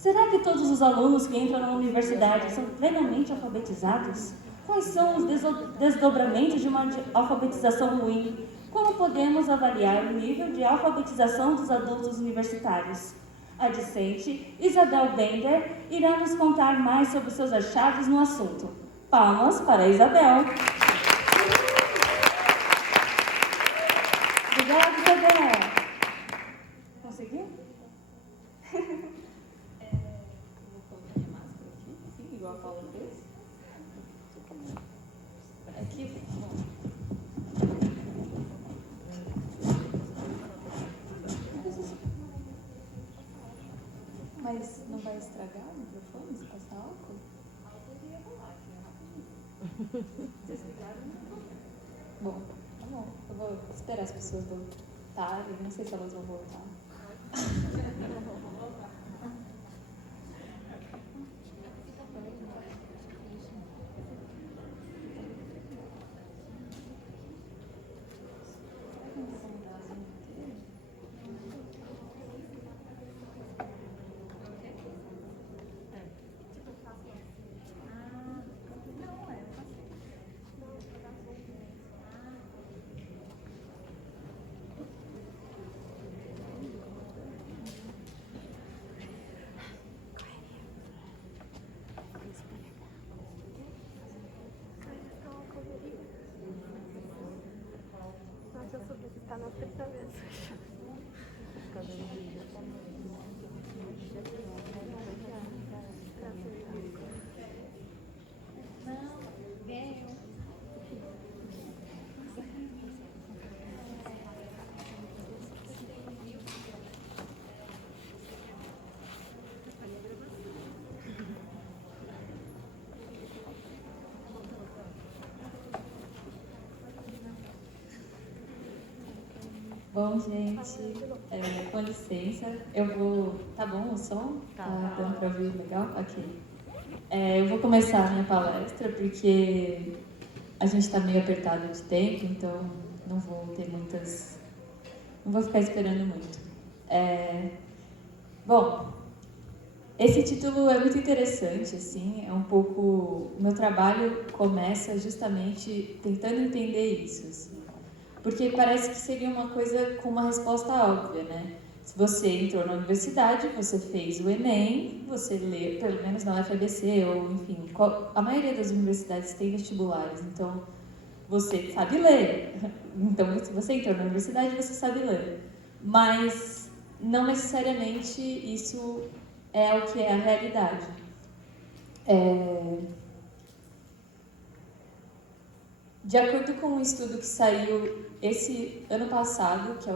Será que todos os alunos que entram na universidade são plenamente alfabetizados? Quais são os desdobramentos de uma alfabetização ruim? Como podemos avaliar o nível de alfabetização dos adultos universitários? A discente Isabel Bender irá nos contar mais sobre seus achados no assunto. Palmas para a Isabel. Obrigada, Isabel. Conseguiu? Vou colocar minha máscara aqui, assim, igual a Paula fez. Aqui, bom. Mas não vai estragar o microfone se passar álcool? Bom, tá bom. Eu vou esperar as pessoas voltarem. Não sei se elas vão voltar. Nossa, eu soube que está na frente mesmo. Bom, gente, com licença, eu vou... Tá bom o som? Tá dando pra ouvir legal? Ok. Eu vou começar a minha palestra porque a gente está meio apertado de tempo, então não vou ter muitas... Não vou ficar esperando muito. Bom, esse título é muito interessante, assim, é um pouco... O meu trabalho começa justamente tentando entender isso, assim. Porque parece que seria uma coisa com uma resposta óbvia, né? Se você entrou na universidade, você fez o Enem, você lê, pelo menos na UFABC, ou enfim, a maioria das universidades tem vestibulares, então você sabe ler. Então, se você entrou na universidade, você sabe ler. Mas não necessariamente isso é o que é a realidade. De acordo com um estudo que saiu esse ano passado, que é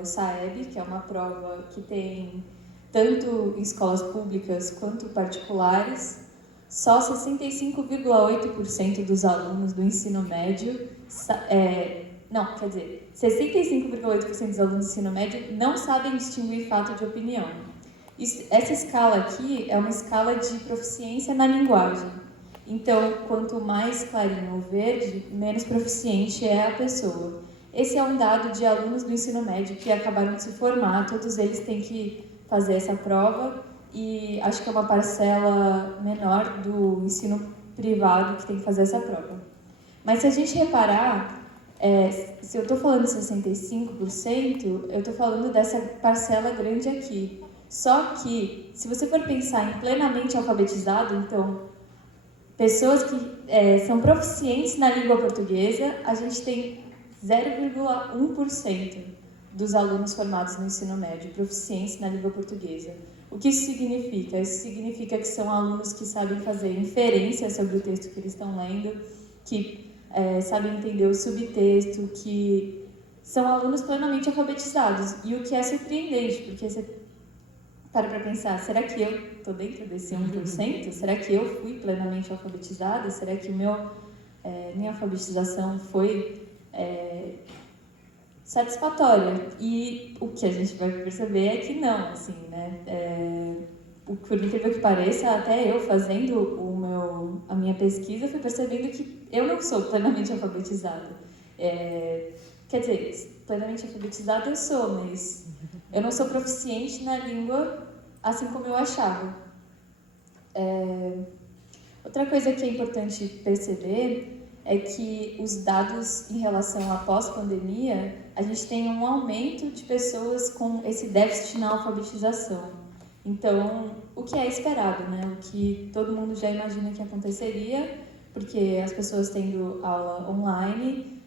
o SAEB, que é uma prova que tem tanto em escolas públicas quanto particulares, só 65,8% dos alunos do ensino médio, 65,8% dos alunos do ensino médio não sabem distinguir fato de opinião. Essa escala aqui é uma escala de proficiência na linguagem. Então, quanto mais clarinho o verde, menos proficiente é a pessoa. Esse é um dado de alunos do ensino médio que acabaram de se formar, todos eles têm que fazer essa prova e acho que é uma parcela menor do ensino privado que tem que fazer essa prova. Mas se a gente reparar, se eu estou falando 65%, eu estou falando dessa parcela grande aqui. Só que, se você for pensar em plenamente alfabetizado, então... pessoas que são proficientes na língua portuguesa, a gente tem 0,1% dos alunos formados no ensino médio proficientes na língua portuguesa. O que isso significa? Isso significa que são alunos que sabem fazer inferência sobre o texto que eles estão lendo, que sabem entender o subtexto, que são alunos plenamente alfabetizados. E o que é surpreendente, porque você para pensar, será que eu estou dentro desse 1%? Será que eu fui plenamente alfabetizada? Será que minha alfabetização foi satisfatória? E o que a gente vai perceber é que não, assim, né? Por incrível que pareça, até eu fazendo a minha pesquisa, fui percebendo que eu não sou plenamente alfabetizada. Quer dizer, plenamente alfabetizada eu sou, mas eu não sou proficiente na língua assim como eu achava. Outra coisa que é importante perceber é que os dados em relação à pós-pandemia, a gente tem um aumento de pessoas com esse déficit na alfabetização. Então, o que é esperado, né? O que todo mundo já imagina que aconteceria, porque as pessoas tendo aula online,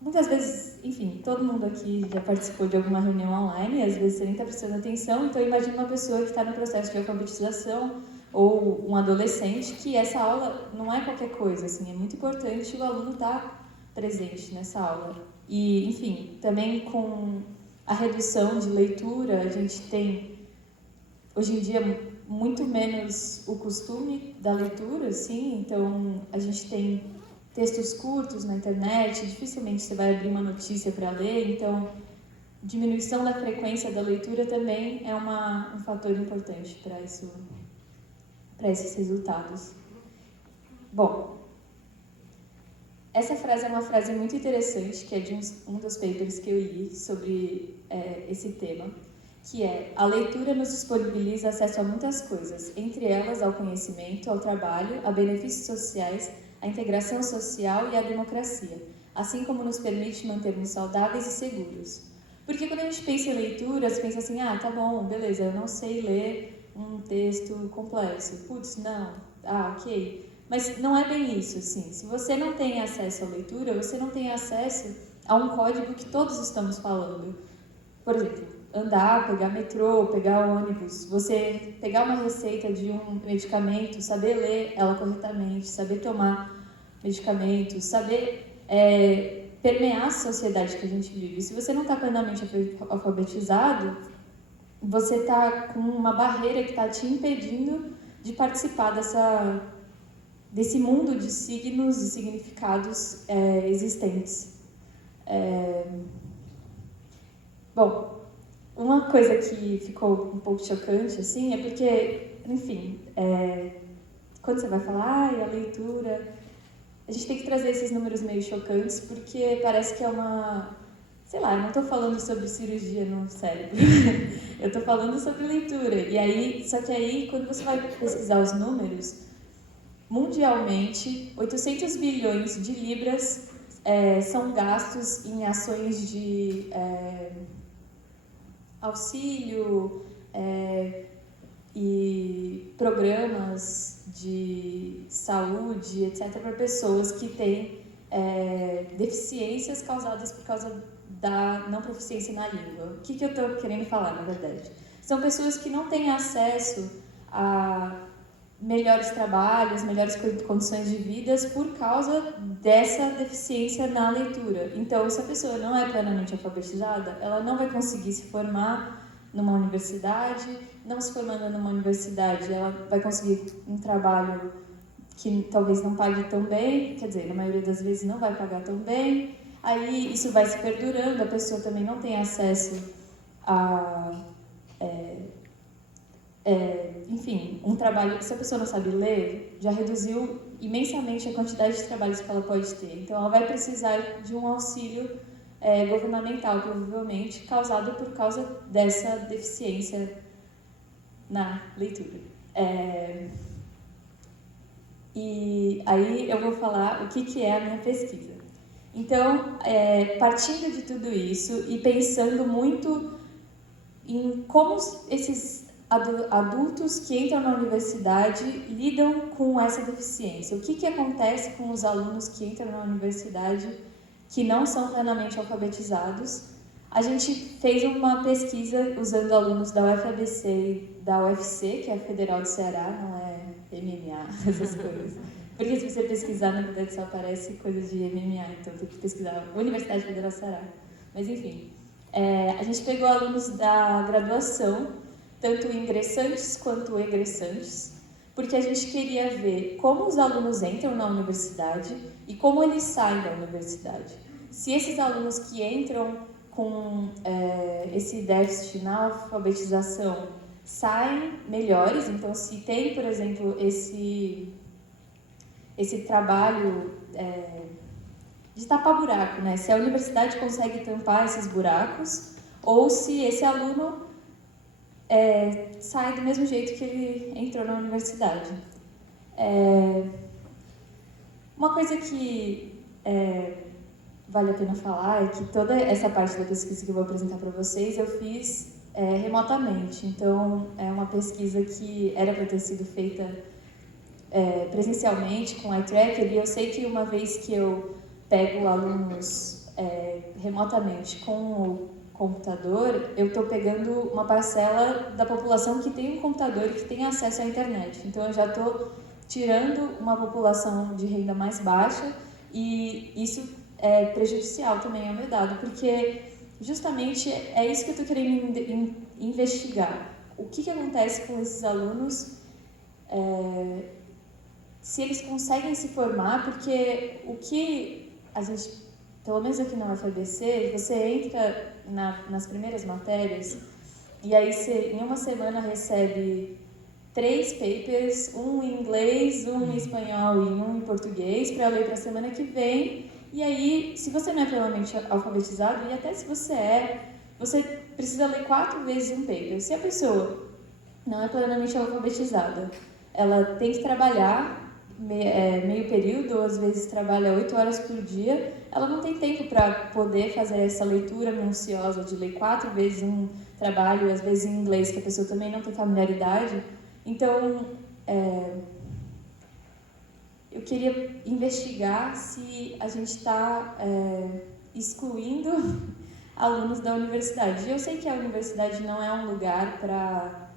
muitas vezes, enfim, todo mundo aqui já participou de alguma reunião online, e às vezes você nem está prestando atenção, então imagina uma pessoa que está no processo de alfabetização, ou um adolescente, que essa aula não é qualquer coisa, assim, é muito importante o aluno estar presente nessa aula. E, enfim, também com a redução de leitura, a gente tem, hoje em dia, muito menos o costume da leitura, assim, então a gente tem textos curtos na internet, dificilmente você vai abrir uma notícia para ler, então diminuição da frequência da leitura também é um fator importante para esses resultados. Bom, essa frase é uma frase muito interessante, que é de um dos papers que eu li sobre esse tema, que é: a leitura nos disponibiliza acesso a muitas coisas, entre elas ao conhecimento, ao trabalho, a benefícios sociais, à integração social e à democracia, assim como nos permite mantermos saudáveis e seguros. Porque quando a gente pensa em leitura, você pensa assim, tá bom, beleza, eu não sei ler um texto complexo. Putz, não. Ok. Mas não é bem isso, assim. Se você não tem acesso à leitura, você não tem acesso a um código que todos estamos falando. Por exemplo, andar, pegar metrô, pegar ônibus, você pegar uma receita de um medicamento, saber ler ela corretamente, saber tomar medicamentos, saber permear a sociedade que a gente vive. Se você não está plenamente alfabetizado, você está com uma barreira que está te impedindo de participar desse mundo de signos e significados existentes. Bom, uma coisa que ficou um pouco chocante, assim, é porque, enfim, quando você vai falar, a leitura, a gente tem que trazer esses números meio chocantes, porque parece que é sei lá, eu não estou falando sobre cirurgia no cérebro, eu estou falando sobre leitura. E aí, só que aí, quando você vai pesquisar os números, mundialmente, 800 bilhões de libras são gastos em ações de auxílio e programas de saúde, etc., para pessoas que têm deficiências causadas por causa da não proficiência na língua. O que eu estou querendo falar, na verdade? São pessoas que não têm acesso a melhores trabalhos, melhores condições de vida por causa dessa deficiência na leitura. Então, se a pessoa não é plenamente alfabetizada, ela não vai conseguir se formar numa universidade, não se formando numa universidade, ela vai conseguir um trabalho que talvez não pague tão bem, quer dizer, na maioria das vezes não vai pagar tão bem. Aí isso vai se perdurando, a pessoa também não tem acesso a, enfim, um trabalho. Se a pessoa não sabe ler, já reduziu imensamente a quantidade de trabalhos que ela pode ter. Então, ela vai precisar de um auxílio governamental, provavelmente, causado por causa dessa deficiência na leitura. E aí eu vou falar o que é a minha pesquisa. Então, partindo de tudo isso e pensando muito em como esses adultos que entram na universidade lidam com essa deficiência. O que acontece com os alunos que entram na universidade que não são plenamente alfabetizados? A gente fez uma pesquisa usando alunos da UFABC e da UFC, que é a Federal do Ceará, não é MMA, essas coisas. Porque se você pesquisar, na verdade, só aparece coisas de MMA, então tem que pesquisar Universidade Federal do Ceará. Mas, enfim, a gente pegou alunos da graduação, tanto ingressantes quanto egressantes, porque a gente queria ver como os alunos entram na universidade e como eles saem da universidade. Se esses alunos que entram com esse déficit na alfabetização saem melhores, então se tem, por exemplo, esse trabalho de tapar buraco, né? Se a universidade consegue tampar esses buracos, ou se esse aluno sai do mesmo jeito que ele entrou na universidade. Uma coisa que vale a pena falar é que toda essa parte da pesquisa que eu vou apresentar para vocês eu fiz remotamente. Então, é uma pesquisa que era para ter sido feita presencialmente com o iTracker, e eu sei que uma vez que eu pego alunos remotamente com o computador, eu estou pegando uma parcela da população que tem um computador e que tem acesso à internet. Então, eu já estou tirando uma população de renda mais baixa, e isso é prejudicial também ao meu dado, porque justamente é isso que eu estou querendo investigar. O que acontece com esses alunos, se eles conseguem se formar, porque o que a gente, pelo menos aqui na UFABC, você entra nas primeiras matérias e aí você, em uma semana, recebe 3 papers, um em inglês, um em espanhol e um em português, para ler para a semana que vem. E aí, se você não é plenamente alfabetizado, e até se você precisa ler 4 vezes um paper. Se a pessoa não é plenamente alfabetizada, ela tem que trabalhar meio período, ou às vezes trabalha 8 horas por dia, ela não tem tempo para poder fazer essa leitura minuciosa de ler 4 vezes um trabalho, às vezes em inglês, que a pessoa também não tem familiaridade. Então, eu queria investigar se a gente está excluindo alunos da universidade. E eu sei que a universidade não é um lugar para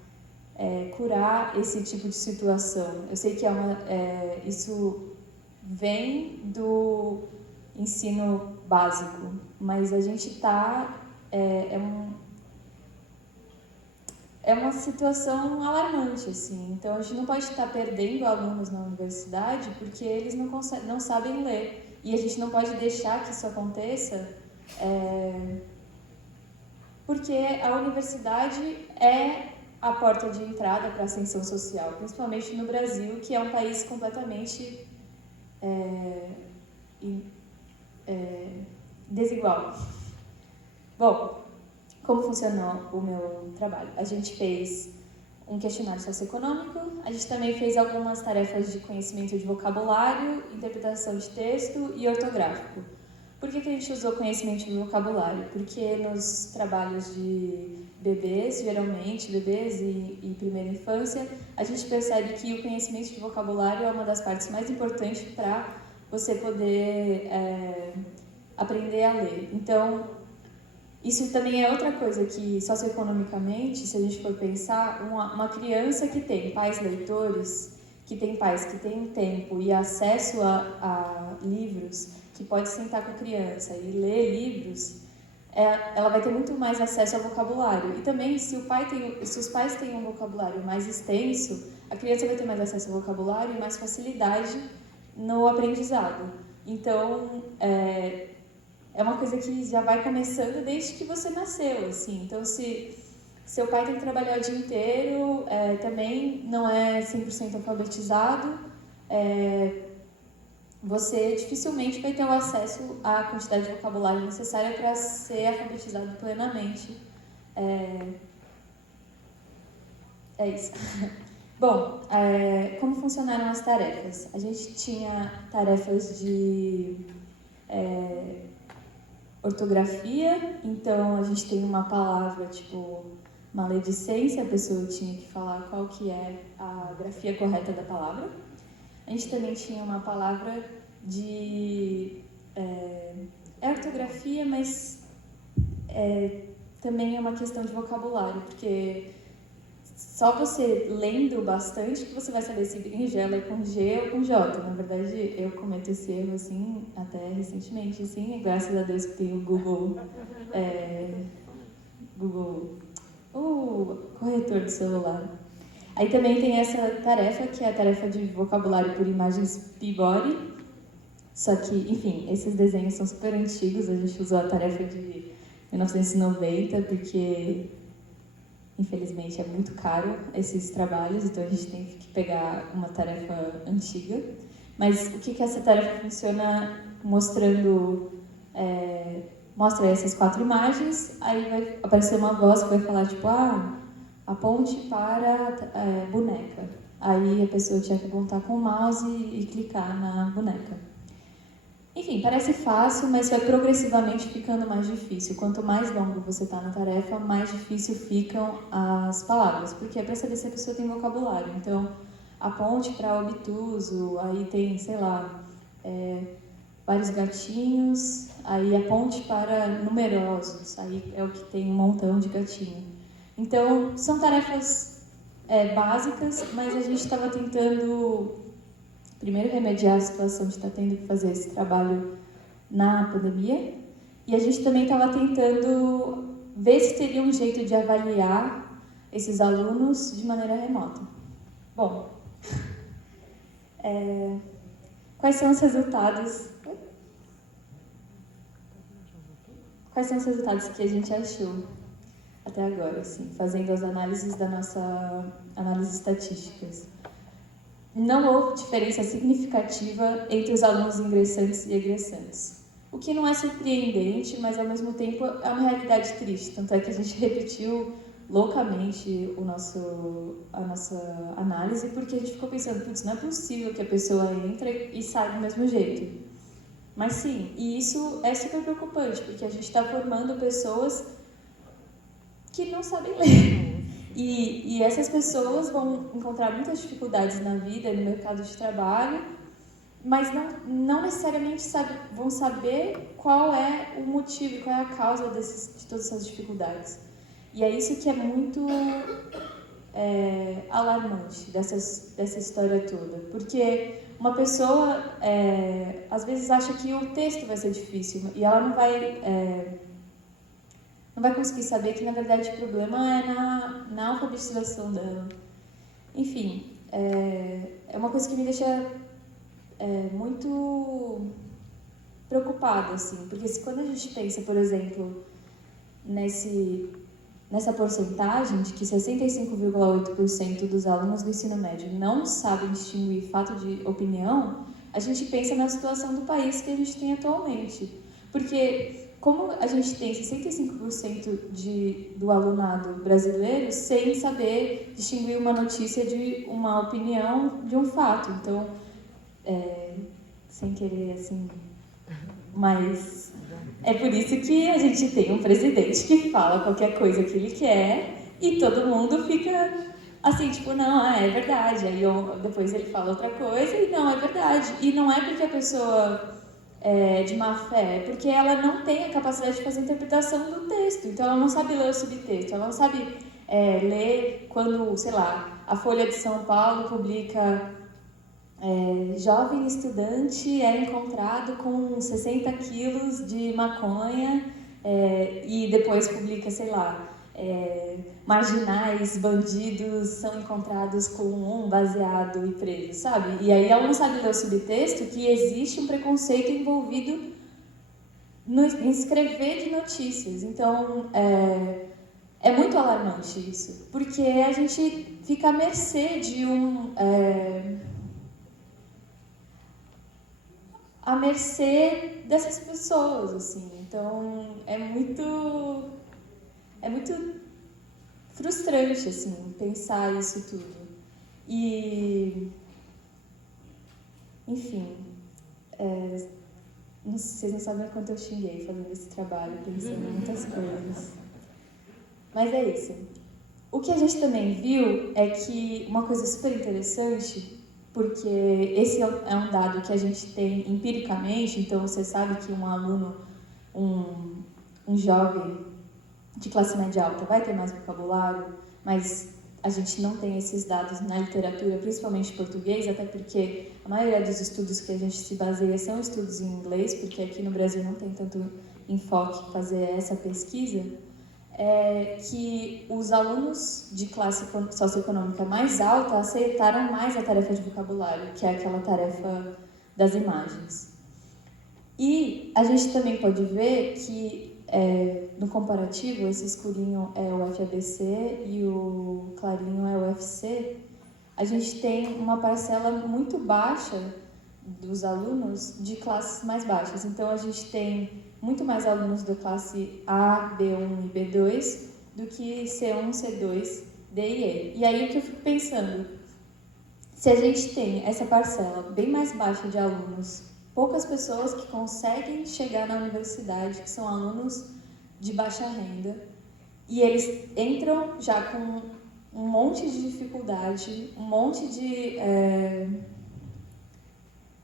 curar esse tipo de situação. Eu sei que isso vem do ensino básico, mas a gente está... É uma situação alarmante, assim. Então, a gente não pode estar perdendo alunos na universidade porque eles não sabem ler. E a gente não pode deixar que isso aconteça porque a universidade é a porta de entrada para a ascensão social, principalmente no Brasil, que é um país completamente desigual. Bom, como funcionou o meu trabalho? A gente fez um questionário socioeconômico, a gente também fez algumas tarefas de conhecimento de vocabulário, interpretação de texto e ortográfico. Por que a gente usou conhecimento de vocabulário? Porque nos trabalhos de bebês, geralmente, bebês e primeira infância, a gente percebe que o conhecimento de vocabulário é uma das partes mais importantes para você poder aprender a ler. Então, isso também é outra coisa que, socioeconomicamente, se a gente for pensar, uma criança que tem pais leitores, que tem pais que têm tempo e acesso a livros, que pode sentar com a criança e ler livros, ela vai ter muito mais acesso ao vocabulário. E também, se os pais têm um vocabulário mais extenso, a criança vai ter mais acesso ao vocabulário e mais facilidade no aprendizado. Então, é uma coisa que já vai começando desde que você nasceu, assim. Então, se seu pai tem que trabalhar o dia inteiro, também não é 100% alfabetizado, você dificilmente vai ter o acesso à quantidade de vocabulário necessária para ser alfabetizado plenamente. É isso. Bom, como funcionaram as tarefas? A gente tinha tarefas de ortografia, então a gente tem uma palavra, tipo maledicência, a pessoa tinha que falar qual que é a grafia correta da palavra. A gente também tinha uma palavra de ortografia, mas também é uma questão de vocabulário, porque só você lendo bastante que você vai saber se berinjela é com G ou com J. Na verdade, eu cometo esse erro, assim, até recentemente, assim, e graças a Deus que tem o Google, o corretor do celular. Aí também tem essa tarefa, que é a tarefa de vocabulário por imagens Peabody, só que, enfim, esses desenhos são super antigos, a gente usou a tarefa de 1990, porque... Infelizmente, é muito caro esses trabalhos, então a gente tem que pegar uma tarefa antiga. Mas o que essa tarefa funciona mostrando... mostra essas 4 imagens, aí vai aparecer uma voz que vai falar, tipo, aponte para boneca. Aí a pessoa tinha que apontar com o mouse e clicar na boneca. Enfim, parece fácil, mas vai progressivamente ficando mais difícil. Quanto mais longo você está na tarefa, mais difícil ficam as palavras, porque é para saber se a pessoa tem vocabulário. Então, aponte para obtuso, aí tem, sei lá, vários gatinhos, aí aponte para numerosos, aí é o que tem um montão de gatinho. Então, são tarefas básicas, mas a gente estava tentando, primeiro, remediar a situação de estar tendo que fazer esse trabalho na pandemia, e a gente também estava tentando ver se teria um jeito de avaliar esses alunos de maneira remota. Bom, quais são os resultados? Quais são os resultados que a gente achou até agora, assim, fazendo as análises da nossa análises estatísticas? Não houve diferença significativa entre os alunos ingressantes e egressantes. O que não é surpreendente, mas ao mesmo tempo é uma realidade triste. Tanto é que a gente repetiu loucamente a nossa análise, porque a gente ficou pensando, putz, não é possível que a pessoa entre e saia do mesmo jeito. Mas sim, e isso é super preocupante, porque a gente está formando pessoas que não sabem ler. E essas pessoas vão encontrar muitas dificuldades na vida, no mercado de trabalho, mas não necessariamente vão saber qual é o motivo, qual é a causa de todas essas dificuldades. E é isso que é muito alarmante dessa história toda, porque uma pessoa às vezes acha que o texto vai ser difícil e ela não vai conseguir saber que na verdade o problema é na alfabetização dela. Enfim, é uma coisa que me deixa muito preocupada, assim, porque quando a gente pensa, por exemplo, nessa porcentagem de que 65,8% dos alunos do ensino médio não sabem distinguir fato de opinião, a gente pensa na situação do país que a gente tem atualmente. Porque como a gente tem 65% do alunado brasileiro sem saber distinguir uma notícia de uma opinião de um fato. Então, sem querer, assim, mas é por isso que a gente tem um presidente que fala qualquer coisa que ele quer e todo mundo fica assim, tipo, não, é verdade. Aí depois ele fala outra coisa e não, é verdade. E não é porque a pessoa de má fé, é porque ela não tem a capacidade de fazer a interpretação do texto. Então ela não sabe ler o subtexto, ela não sabe ler quando, sei lá, a Folha de São Paulo publica jovem estudante é encontrado com 60 quilos de maconha e depois publica, sei lá, marginais, bandidos são encontrados com um baseado e presos, sabe? E aí ela não sabe ler o subtexto que existe um preconceito envolvido em escrever de notícias. Então, é muito alarmante isso, porque a gente fica à mercê de à mercê dessas pessoas, assim. Então, é muito frustrante, assim, pensar isso tudo. E, enfim, vocês não sabem o quanto eu xinguei fazendo esse trabalho, pensando em muitas coisas. Mas é isso. O que a gente também viu é que uma coisa super interessante, porque esse é um dado que a gente tem empiricamente, então você sabe que um aluno, um jovem de classe média alta vai ter mais vocabulário, mas a gente não tem esses dados na literatura, principalmente em português, até porque a maioria dos estudos que a gente se baseia são estudos em inglês, porque aqui no Brasil não tem tanto enfoque em fazer essa pesquisa, que os alunos de classe socioeconômica mais alta aceitaram mais a tarefa de vocabulário, que é aquela tarefa das imagens. E a gente também pode ver que, no comparativo, esse escurinho é o FABC e o clarinho é o UFC, a gente tem uma parcela muito baixa dos alunos de classes mais baixas. Então, a gente tem muito mais alunos da classe A, B1 e B2 do que C1, C2 D e E. E aí o que eu fico pensando, se a gente tem essa parcela bem mais baixa de alunos, poucas pessoas que conseguem chegar na universidade, que são alunos de baixa renda, e eles entram já com um monte de dificuldade, um monte de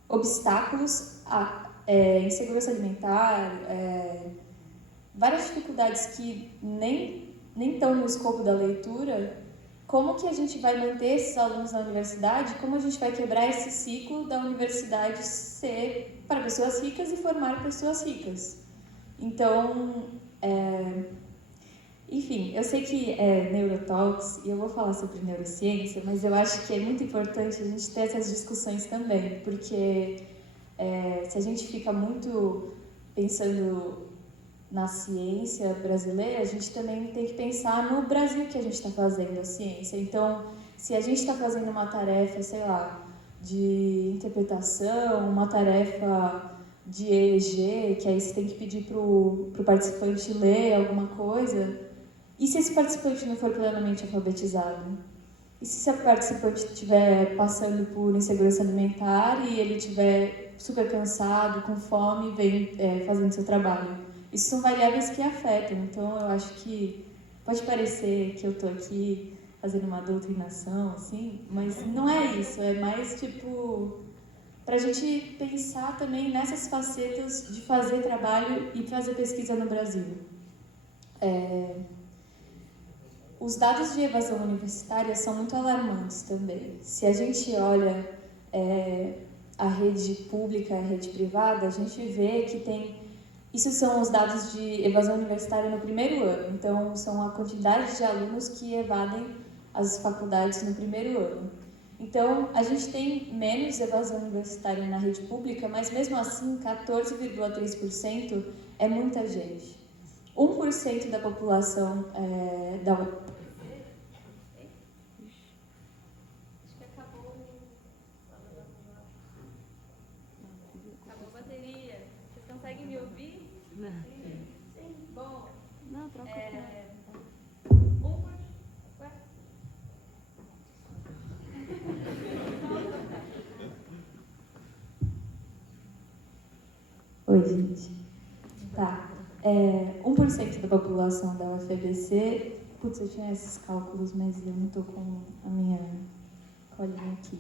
obstáculos, insegurança alimentar, várias dificuldades que nem estão no escopo da leitura. Como que a gente vai manter esses alunos na universidade? Como a gente vai quebrar esse ciclo da universidade ser para pessoas ricas e formar pessoas ricas? Então, enfim, eu sei que é Neurotalks e eu vou falar sobre neurociência, mas eu acho que é muito importante a gente ter essas discussões também, porque se a gente fica muito pensando na ciência brasileira, a gente também tem que pensar no Brasil que a gente está fazendo a ciência. Então, se a gente está fazendo uma tarefa, sei lá, de interpretação, uma tarefa de EEG, que aí você tem que pedir para o participante ler alguma coisa, e se esse participante não for plenamente alfabetizado? E se esse participante estiver passando por insegurança alimentar e ele estiver super cansado, com fome, vem fazendo seu trabalho? Isso são variáveis que afetam. Então, eu acho que pode parecer que eu estou aqui fazendo uma doutrinação, assim, mas não é isso. É mais, tipo, para a gente pensar também nessas facetas de fazer trabalho e fazer pesquisa no Brasil. Os dados de evasão universitária são muito alarmantes também. Se a gente olha a rede pública e a rede privada, a gente vê que tem... Isso são os dados de evasão universitária no primeiro ano. Então, são a quantidade de alunos que evadem as faculdades no primeiro ano. Então, a gente tem menos evasão universitária na rede pública, mas mesmo assim, 14,3% é muita gente. 1% da população Acabou a bateria. Vocês conseguem me ouvir? Não. Sim. Bom. Não, troca Ué? Oi, gente. Tá. 1% da população da UFABC... Putz, eu tinha esses cálculos, mas eu não estou com a minha colinha aqui.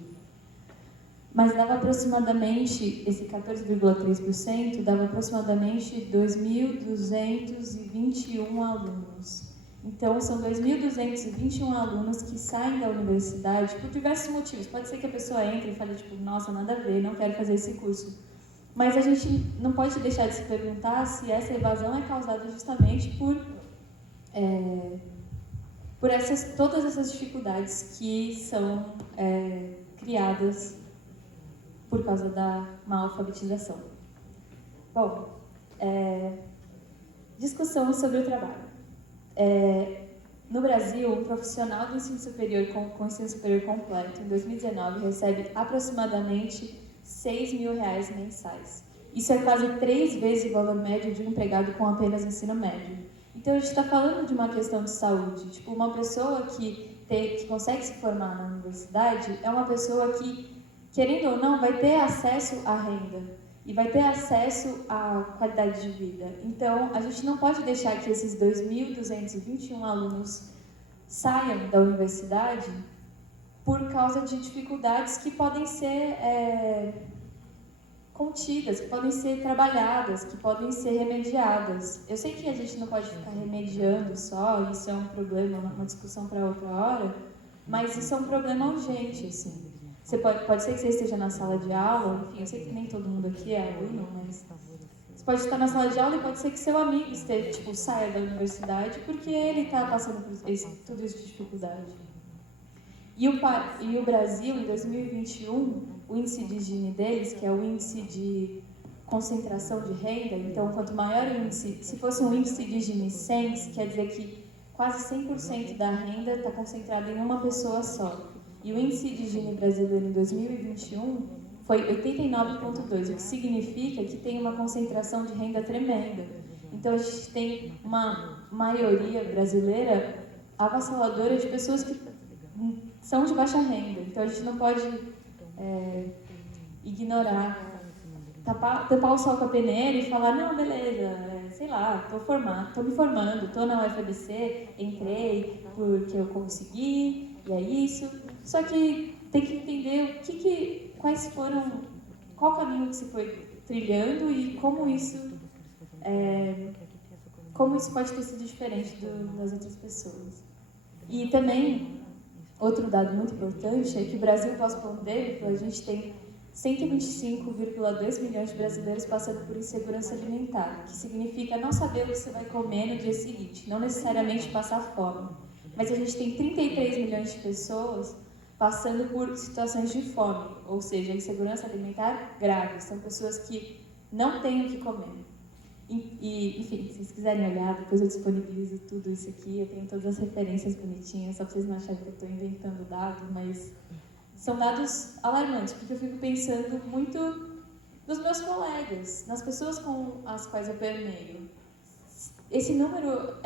Mas dava aproximadamente, esse 14,3%, dava aproximadamente 2.221 alunos. Então, são 2.221 alunos que saem da universidade por diversos motivos. Pode ser que a pessoa entre e fale, tipo, nossa, nada a ver, não quero fazer esse curso. Mas a gente não pode deixar de se perguntar se essa evasão é causada justamente por todas essas dificuldades que são criadas por causa da má alfabetização. Bom, discussão sobre o trabalho. No Brasil, um profissional do ensino superior com ensino superior completo, em 2019, recebe aproximadamente R$6.000 mensais. Isso é quase 3 vezes o valor médio de um empregado com apenas ensino médio. Então, a gente está falando de uma questão de saúde. Tipo, uma pessoa que consegue se formar na universidade é uma pessoa que, querendo ou não, vai ter acesso à renda e vai ter acesso à qualidade de vida. Então, a gente não pode deixar que esses 2.221 alunos saiam da universidade por causa de dificuldades que podem ser contidas, que podem ser trabalhadas, que podem ser remediadas. Eu sei que a gente não pode ficar remediando só, isso é um problema, uma discussão para outra hora, mas isso é um problema urgente, assim. Você pode ser que você esteja na sala de aula, enfim, eu sei que nem todo mundo aqui é aluno, mas você pode estar na sala de aula e pode ser que seu amigo saia da universidade porque ele está passando por tudo isso de dificuldade. E o Brasil, em 2021, o índice de Gini deles, que é o índice de concentração de renda, então, quanto maior o índice, se fosse um índice de Gini 100, quer dizer que quase 100% da renda está concentrada em uma pessoa só. E o índice de Gini brasileiro em 2021 foi 89,2, o que significa que tem uma concentração de renda tremenda. Então, a gente tem uma maioria brasileira avassaladora de pessoas que são de baixa renda. Então a gente não pode ignorar, tapar o sol com a peneira e falar, não, beleza, sei lá, tô me formando, tô na UFABC, entrei porque eu consegui, e é isso. Só que tem que entender qual o caminho que se foi trilhando e como isso pode ter sido diferente das outras pessoas. E também, outro dado muito importante é que o Brasil pós-pandêmico, a gente tem 125,2 milhões de brasileiros passando por insegurança alimentar, que significa não saber o que você vai comer no dia seguinte, não necessariamente passar fome. Mas a gente tem 33 milhões de pessoas passando por situações de fome, ou seja, insegurança alimentar grave. São pessoas que não têm o que comer. Enfim, se vocês quiserem olhar, depois eu disponibilizo tudo isso aqui. Eu tenho todas as referências bonitinhas, só para vocês não acharem que eu estou inventando dados, mas são dados alarmantes, porque eu fico pensando muito nos meus colegas, nas pessoas com as quais eu permeio. Esse número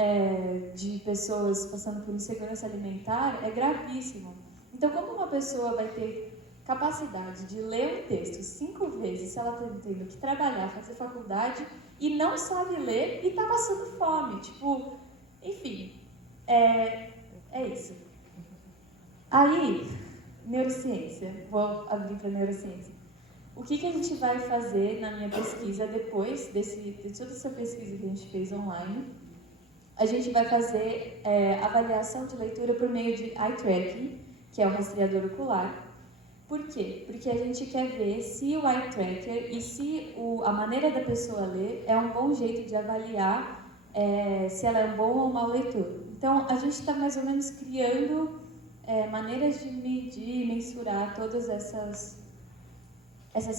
de pessoas passando por insegurança alimentar é gravíssimo. Então, como uma pessoa vai ter capacidade de ler um texto 5 vezes se ela está tendo que trabalhar, fazer faculdade e não sabe ler e está passando fome? Tipo, enfim, é isso. Aí, neurociência, vou abrir para neurociência. O que a gente vai fazer na minha pesquisa depois de toda essa pesquisa que a gente fez online? A gente vai fazer avaliação de leitura por meio de eye tracking, que é o rastreador ocular. Por quê? Porque a gente quer ver se o eye tracker e se a maneira da pessoa ler é um bom jeito de avaliar se ela é um bom ou um mau leitor. Então, a gente está mais ou menos criando maneiras de medir, mensurar todas essas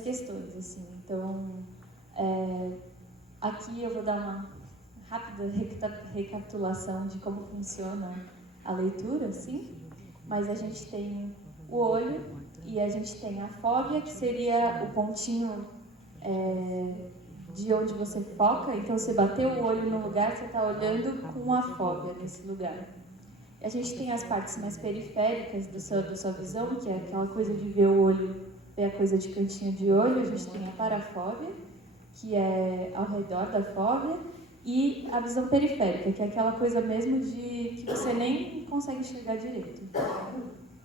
questões, assim. Então, aqui eu vou dar uma rápida recapitulação de como funciona a leitura, assim. Mas a gente tem o olho e a gente tem a fóbia, que seria o pontinho de onde você foca. Então, você bateu o olho no lugar, você está olhando com a fóbia nesse lugar. A gente tem as partes mais periféricas da sua visão, que é aquela coisa de ver o olho, ver a coisa de cantinho de olho. A gente tem a parafóbia, que é ao redor da fóbia, e a visão periférica, que é aquela coisa mesmo de que você nem consegue enxergar direito.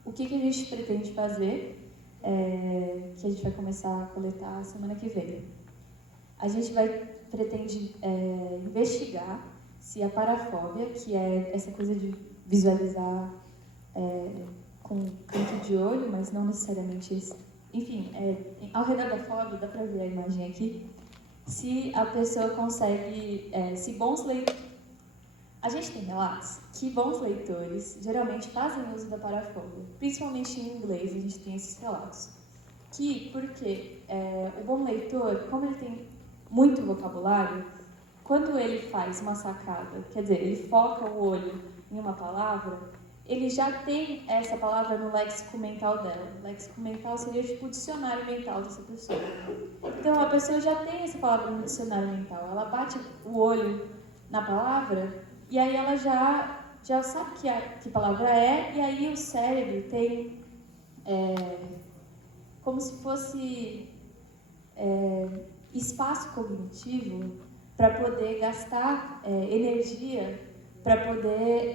O que a gente pretende fazer, que a gente vai começar a coletar semana que vem? A gente pretende investigar se a parafóbia, que é essa coisa de visualizar com canto de olho, mas não necessariamente isso. Enfim, ao redor da fóbia, dá para ver a imagem aqui, se a pessoa consegue, se bons leitores... A gente tem relatos que bons leitores geralmente fazem uso da parafóbia, principalmente em inglês a gente tem esses relatos. Porque o bom leitor, como ele tem muito vocabulário, quando ele faz uma sacada, quer dizer, ele foca o olho em uma palavra, ele já tem essa palavra no léxico mental dela. O léxico mental seria tipo o dicionário mental dessa pessoa. Então, a pessoa já tem essa palavra no dicionário mental. Ela bate o olho na palavra e aí ela já sabe que palavra é, e aí o cérebro tem como se fosse espaço cognitivo para poder gastar energia para poder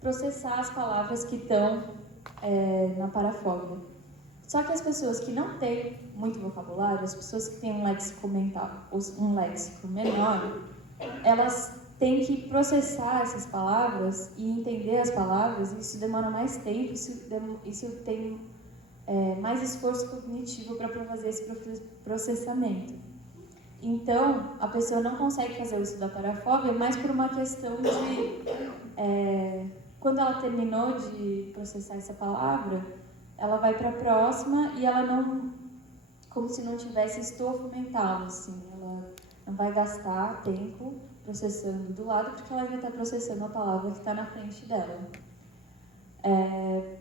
processar as palavras que estão na parafóbia. Só que as pessoas que não têm muito vocabulário, as pessoas que têm um léxico mental, um léxico menor, elas têm que processar essas palavras e entender as palavras, e isso demora mais tempo, isso tem mais esforço cognitivo para fazer esse processamento. Então, a pessoa não consegue fazer o uso da parafóbia, mas por uma questão de... quando ela terminou de processar essa palavra, ela vai para a próxima e ela não... como se não tivesse estofo mental, assim. Ela não vai gastar tempo processando do lado, porque ela ainda está processando a palavra que está na frente dela.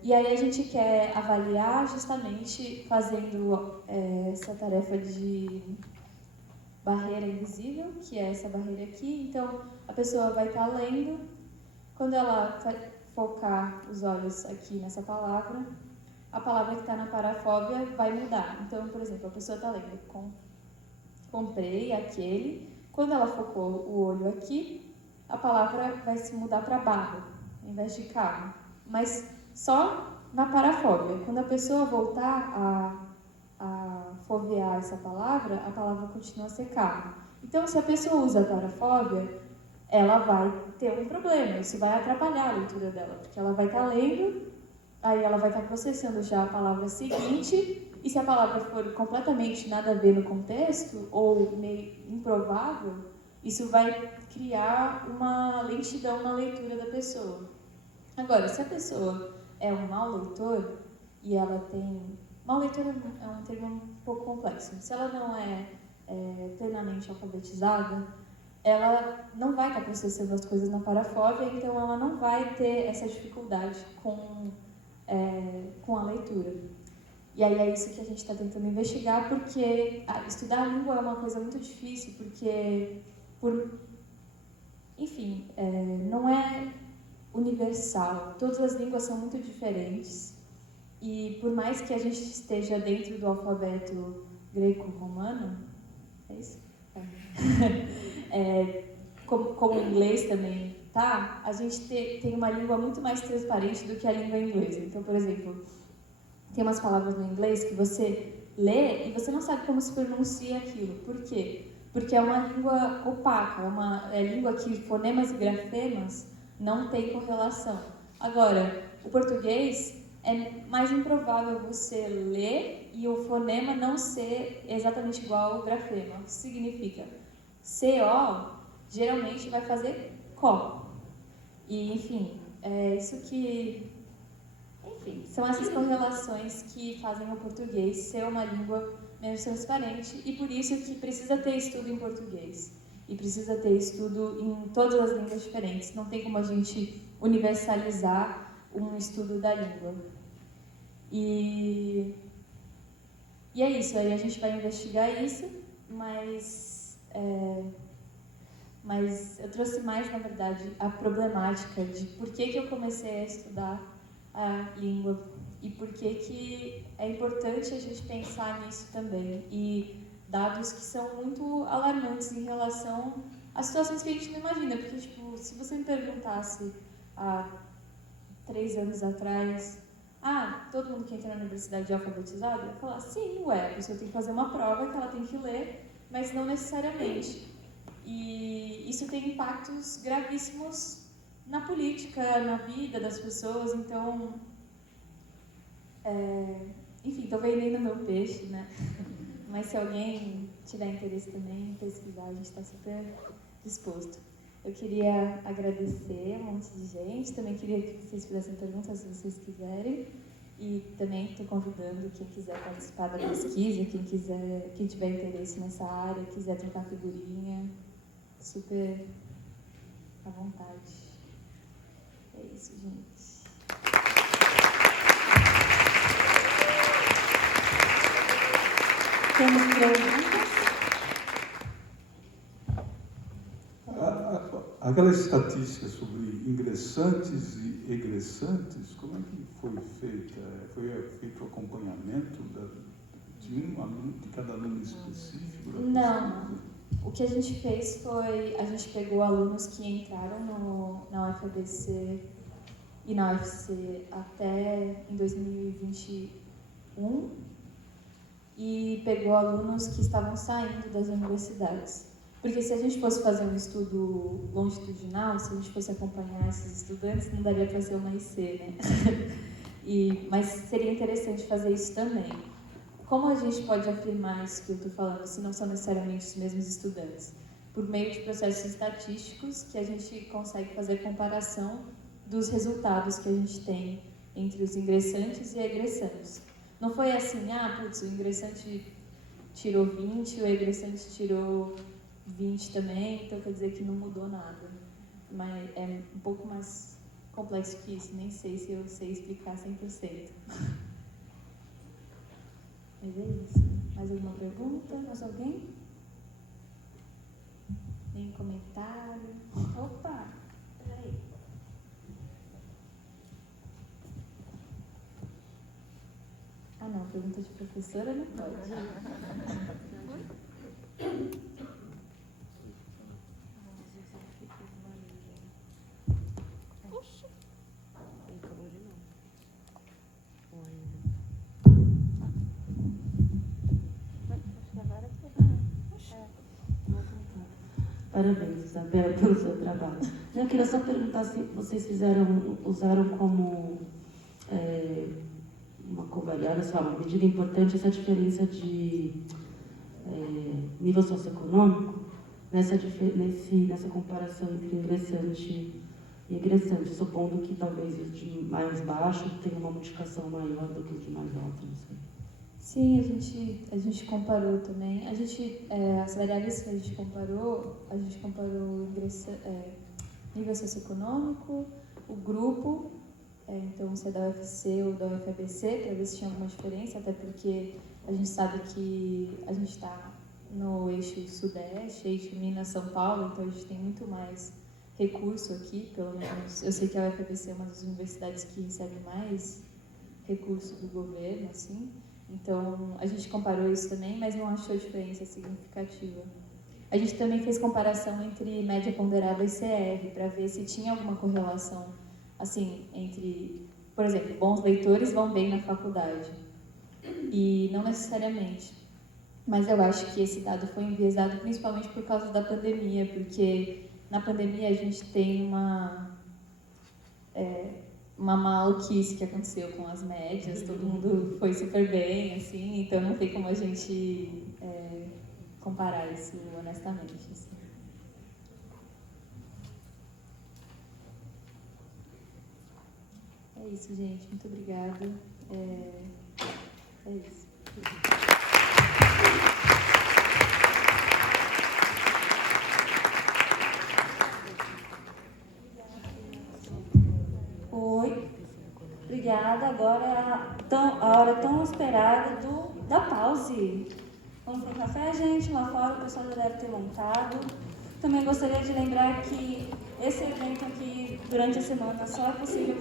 E aí a gente quer avaliar justamente fazendo essa tarefa de barreira invisível, que é essa barreira aqui. Então, a pessoa vai estar lendo Quando ela focar os olhos aqui nessa palavra, a palavra que está na parafóbia vai mudar. Então, por exemplo, a pessoa está lendo comprei aquele. Quando ela focou o olho aqui, a palavra vai se mudar para barro, ao invés de carro. Mas só na parafóbia. Quando a pessoa voltar a fovear essa palavra, a palavra continua a ser carro. Então, se a pessoa usa a parafóbia, ela vai ter um problema. Isso vai atrapalhar a leitura dela, porque ela vai estar lendo, aí ela vai estar processando já a palavra seguinte, e se a palavra for completamente nada a ver no contexto, ou meio improvável, isso vai criar uma lentidão na leitura da pessoa. Agora, se a pessoa é um mau leitor, e ela tem... Mau leitor é um termo um pouco complexo. Se ela não é plenamente alfabetizada, ela não vai estar processando as coisas na parafóbia, então ela não vai ter essa dificuldade com a leitura. E aí é isso que a gente está tentando investigar, porque estudar a língua é uma coisa muito difícil, porque, enfim, não é universal. Todas as línguas são muito diferentes, e por mais que a gente esteja dentro do alfabeto greco-romano, é isso? Como o inglês também tá, a gente tem uma língua muito mais transparente do que a língua inglesa. Então, por exemplo, tem umas palavras no inglês que você lê e você não sabe como se pronuncia aquilo. Por quê? Porque é uma língua opaca, é língua que fonemas e grafemas não têm correlação. Agora, o português é mais improvável você ler e o fonema não ser exatamente igual ao grafema. O que significa? CO geralmente vai fazer có. E, enfim, é isso que... Enfim, são essas correlações que fazem o português ser uma língua menos transparente, e por isso que precisa ter estudo em português. E precisa ter estudo em todas as línguas diferentes. Não tem como a gente universalizar um estudo da língua. E é isso, aí a gente vai investigar isso, mas eu trouxe mais, na verdade, a problemática de por que eu comecei a estudar a língua e por que é importante a gente pensar nisso também. E dados que são muito alarmantes em relação a situações que a gente não imagina, porque, tipo, se você me perguntasse há 3 anos atrás, todo mundo que entra na universidade é alfabetizado? Eu ia falar, sim, a pessoa tem que fazer uma prova que ela tem que ler, mas não necessariamente. E isso tem impactos gravíssimos na política, na vida das pessoas, então... enfim, estou vendendo meu peixe, né? Mas se alguém tiver interesse também em pesquisar, a gente está super disposto. Eu queria agradecer um monte de gente, também queria que vocês fizessem perguntas se vocês quiserem, e também estou convidando quem quiser participar da pesquisa, quem tiver interesse nessa área, quiser trocar figurinha, super à vontade. É isso, gente. Temos perguntas? Aquela estatística sobre ingressantes e egressantes, como é que foi feita? Foi feito o acompanhamento de um aluno, de cada aluno específico? Não. O que a gente fez foi, a gente pegou alunos que entraram na UFABC e na UFC até em 2021 e pegou alunos que estavam saindo das universidades. Porque se a gente fosse fazer um estudo longitudinal, se a gente fosse acompanhar esses estudantes, não daria para ser uma IC, né? Mas seria interessante fazer isso também. Como a gente pode afirmar isso que eu estou falando, se não são necessariamente os mesmos estudantes? Por meio de processos estatísticos que a gente consegue fazer comparação dos resultados que a gente tem entre os ingressantes e egressantes. Não foi assim, o ingressante tirou 20, o egressante tirou 20 também, então quer dizer que não mudou nada. Mas é um pouco mais complexo que isso, nem sei se eu sei explicar 100%. Mas é isso. Mais alguma pergunta? Mais alguém? Nem comentário? Opa! Peraí. não, pergunta de professora não pode. Parabéns, Isabela, pelo seu trabalho. Eu queria só perguntar se vocês usaram como uma covariável, uma medida importante, essa diferença de nível socioeconômico, nessa comparação entre ingressante e egressante, supondo que talvez os de mais baixo tenham uma modificação maior do que os de mais alto, não sei. Sim, a gente comparou também. As variáveis que a gente comparou nível socioeconômico, o grupo, então se é da UFC ou da UFABC, para ver se tinha alguma diferença, até porque a gente sabe que a gente está no eixo sudeste, eixo Minas-São Paulo, então a gente tem muito mais recurso aqui, pelo menos. Eu sei que a UFABC é uma das universidades que recebe mais recurso do governo, assim. Então, a gente comparou isso também, mas não achou diferença significativa. A gente também fez comparação entre média ponderada e CR, para ver se tinha alguma correlação, assim, entre, por exemplo, bons leitores vão bem na faculdade. E não necessariamente. Mas eu acho que esse dado foi enviesado principalmente por causa da pandemia, porque na pandemia a gente tem uma maluquice que aconteceu com as médias, todo mundo foi super bem, assim, então não tem como a gente comparar isso honestamente. Assim. É isso, gente. Muito obrigada. É isso. Oi. Obrigada. Agora é a hora tão esperada da pause. Vamos para o café, gente? Lá fora o pessoal já deve ter montado. Também gostaria de lembrar que esse evento aqui, durante a semana, só é possível